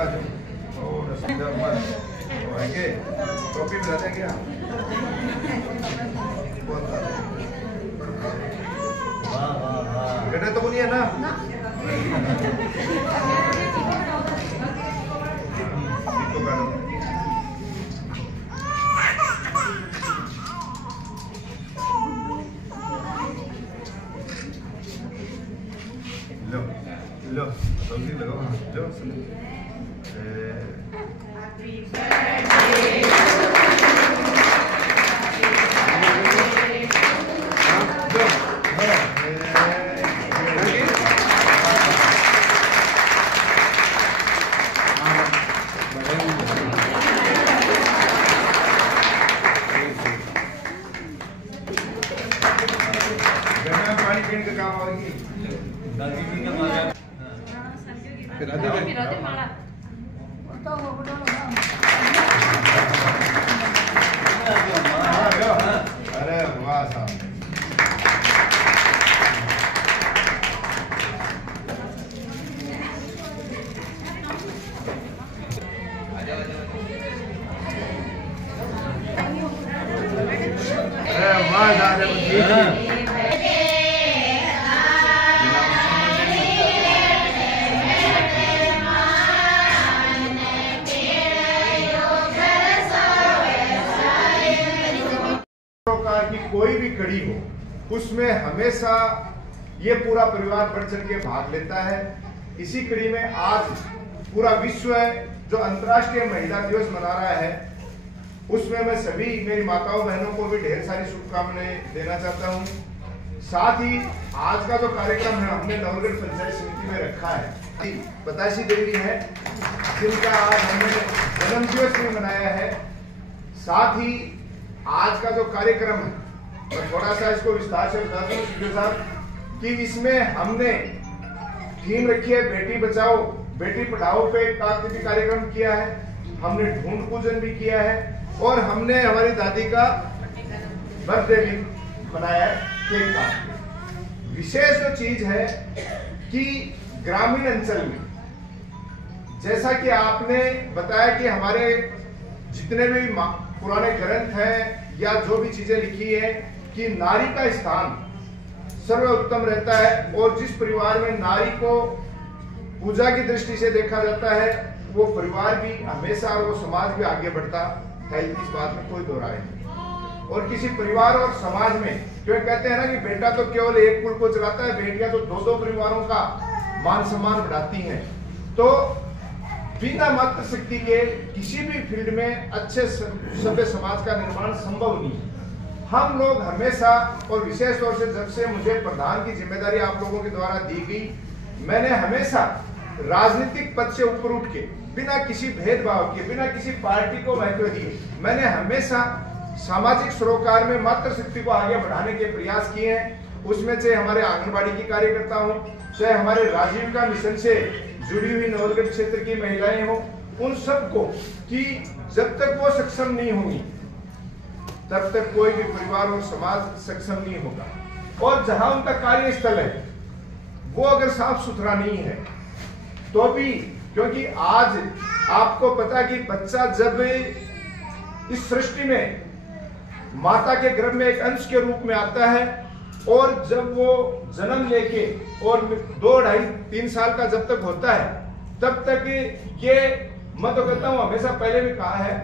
का जो और टोपी मिला दें क्या? गड्ढे तो नहीं है ना? लो लो जल्दी लगाओ लो पानी पीने का काम आएगी अरे वाह साहब अरे वाह साहब की कोई भी कड़ी हो उसमें हमेशा ये पूरा परिवार बढ़ चढ़ के भाग लेता है। इसी कड़ी में आज पूरा विश्व जो अंतर्राष्ट्रीय महिला दिवस मना रहा है उसमें मैं सभी मेरी माताओं बहनों को भी ढेर सारी शुभकामनाएं देना चाहता हूं। साथ ही आज का जो कार्यक्रम है हमने नवलगढ़ पंचायत समिति में रखा है, बतासी देवी है जिनका आज हमने जन्मदिवस भी मनाया है। साथ ही आज का जो कार्यक्रम है मैं थोड़ा सा इसको विस्तार से बता दूं साहब कि इसमें हमने थीम रखी है बेटी बचाओ बेटी पढ़ाओ पे एक कार्यक्रम किया है, हमने ढूंढ पूजन भी किया है और हमने हमारी दादी का बर्थडे भी मनाया है केक काट। विशेष जो चीज है कि ग्रामीण अंचल में जैसा कि आपने बताया कि हमारे जितने भी पुराने ग्रंथ हैं या जो भी चीजें लिखी है कि नारी का स्थान सर्वोत्तम रहता है और जिस परिवार में नारी को पूजा की दृष्टि से देखा जाता है वो परिवार भी हमेशा और वो समाज भी आगे बढ़ता है, इस बात में कोई दो राय नहीं। और किसी परिवार और समाज में जो कहते हैं ना कि बेटा तो केवल एक कुल को चलाता है, बेटियां तो दो दो परिवारों का मान सम्मान बढ़ाती हैं। तो बिना मातृशक्ति के किसी भी फील्ड में अच्छे सभ्य समाज का निर्माण संभव नहीं है। हम लोग हमेशा और विशेष तौर से जब से मुझे प्रधान की जिम्मेदारी आप लोगों के द्वारा दी गई, मैंने हमेशा राजनीतिक पद से ऊपर उठ के बिना किसी भेदभाव के बिना किसी पार्टी को महत्व दिए मैंने हमेशा सामाजिक सरोकार में मातृशक्ति को आगे बढ़ाने के प्रयास किए हैं। उसमें से हमारे आंगनबाड़ी की कार्यकर्ता हो, चाहे हमारे राजीविका मिशन से जुड़ी हुई नवलगढ़ क्षेत्र की महिलाएं हो, उन सबको कि जब तक वो सक्षम नहीं होंगी तब तक कोई भी परिवार और समाज सक्षम नहीं होगा। और जहां उनका कार्यस्थल है वो अगर साफ सुथरा नहीं है तो भी, क्योंकि आज आपको पता कि बच्चा जब इस सृष्टि में माता के गर्भ में एक अंश के रूप में आता है और जब वो जन्म लेके और 2, 2.5, 3 साल का जब तक होता है तब तक ये मैं तो कहता हूं हमेशा पहले भी कहा है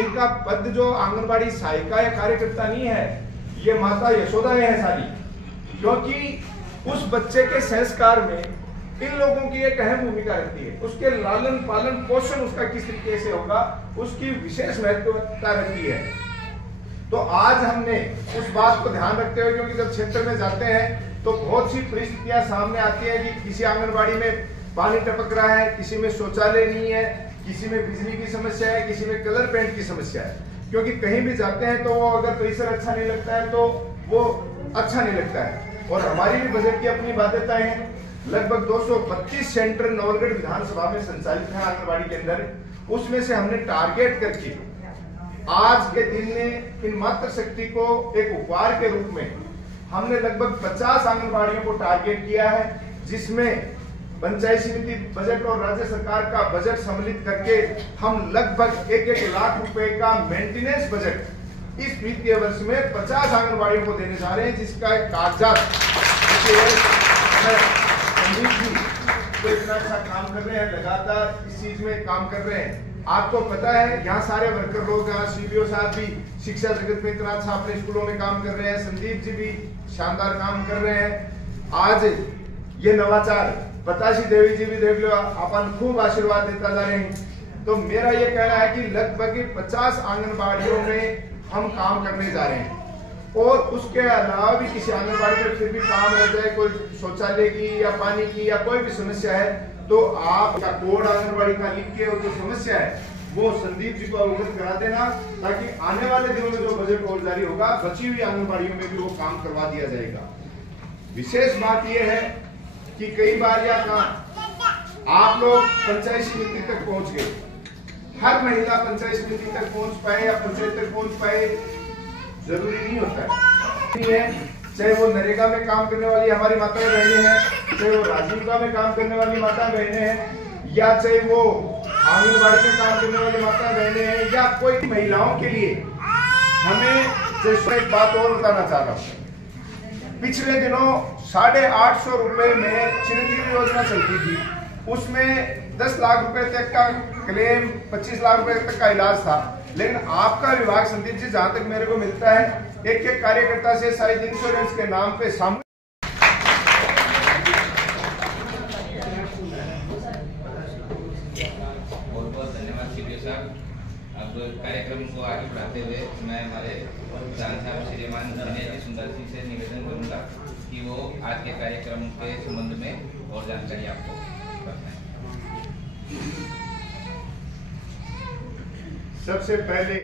इनका पद जो आंगनबाड़ी सहायिका या कार्यकर्ता नहीं है, ये माता यशोदा है सारी, क्योंकि उस बच्चे के संस्कार में इन लोगों की एक अहम भूमिका रहती है। उसके लालन पालन पोषण उसका किस तरीके से होगा उसकी विशेष महत्वता रहती है। तो आज हमने उस बात को ध्यान रखते हुए, क्योंकि जब क्षेत्र में जाते हैं तो बहुत सी परिस्थितियां सामने आती है कि किसी आंगनबाड़ी में पानी टपक रहा है, किसी में शौचालय नहीं है, किसी में बिजली की समस्या है, किसी में कलर पेंट की समस्या है। क्योंकि कहीं भी जाते हैं तो वो अगर परिसर अच्छा नहीं लगता है तो वो अच्छा नहीं लगता है। और हमारी भी बजट की अपनी बाध्यताएं हैं। लगभग 232 सेंटर नवलगढ़ विधानसभा में संचालित है आंगनबाड़ी के अंदर। उसमें से हमने टारगेट करके आज के दिन में इन मातृशक्ति को एक उपहार के रूप में हमने लगभग 50 आंगनबाड़ियों को टारगेट किया है, जिसमें पंचायत समिति बजट और राज्य सरकार का बजट सम्मिलित करके हम लगभग 1-1 लाख रुपए का मेंटेनेंस बजट इस वित्तीय वर्ष में 50 आंगनबाड़ियों को देने जा रहे हैं, जिसका एक कागजात संदीप जी तो इतना अच्छा काम कर रहे हैं, लगातार इस चीज में काम कर रहे हैं। आपको पता है यहाँ सारे वर्कर लोग, यहाँ सीडीओ साहब भी शिक्षा जगत में इतना अच्छा अपने स्कूलों में काम कर रहे हैं, संदीप जी भी शानदार काम कर रहे हैं। आज ये नवाचार पताशी देवी जी भी देख लो, अपन खूब आशीर्वाद देता जा रहे हैं। तो मेरा ये कहना है कि लगभग 50 आंगनबाड़ियों में हम काम करने जा रहे हैं, और उसके अलावा भी किसी आंगनबाड़ी में फिर भी काम रह जाए, कोई शौचालय की या पानी की या कोई भी समस्या है, तो आप कोड आंगनबाड़ी का लिख के और जो समस्या है वो संदीप जी को अवगत करा देना, ताकि आने वाले दिनों में जो बजट और जारी होगा बची हुई आंगनबाड़ियों में भी वो काम करवा दिया जाएगा। विशेष बात यह है कि कई बार या आप लोग पंचायत समिति तक पहुंच गए, हर महिला पंचायत समिति तक पहुंच पाए या पंचायत तक पहुंच पाए जरूरी नहीं होता है। चाहे वो नरेगा में काम करने वाली हमारी माताएं बहनें हैं, चाहे वो राजीविका में काम करने वाली माता बहनें हैं, या चाहे वो आंगनबाड़ी में काम करने वाली माता बहनें हैं, या कोई महिलाओं के लिए हमें जैसे एक बात और बताना चाह रहा हूँ। पिछले दिनों 850 रुपए में चिरंजीवी योजना चलती थी, उसमें 10 लाख रुपए तक का क्लेम, 25 लाख रुपए तक का इलाज था। लेकिन आपका विभाग संदीप जी जहां तक मेरे को मिलता है, एक कार्यकर्ता से शायद इंश्योरेंस के नाम पे सामूहिक बहुत धन्यवाद सीडीओ साहब। अब कार्यक्रम को आगे बढ़ाते हुए मैं हमारे प्रधान साहब श्रीमान दिनेश जी सुंदर सिंह से निवेदन करूंगा कि वो आज के कार्यक्रम के संबंध में और जानकारी आपको बताएं। सबसे पहले